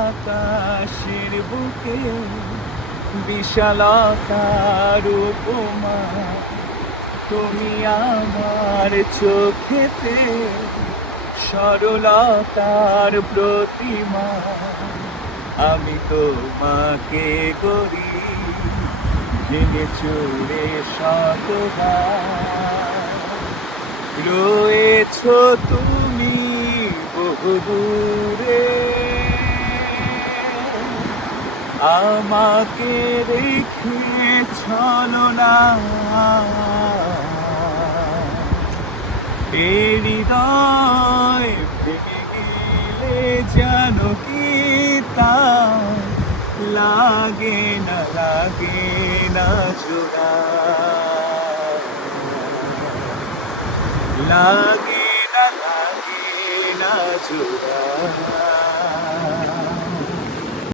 আকাশের বুকে বিশালতার উপমা, তুমি আমার চোখেতে সরলতার প্রতিমা। আমি তোমাকে করি ভেঙে চুরে শতবার, রয়েছ তুমি বহু দূরে, আমাকে রেখে চলো না। এই হৃদয় ভেঙে গেলে জানো কি তা লাগে না জোড়া, লাগে না জোড়া।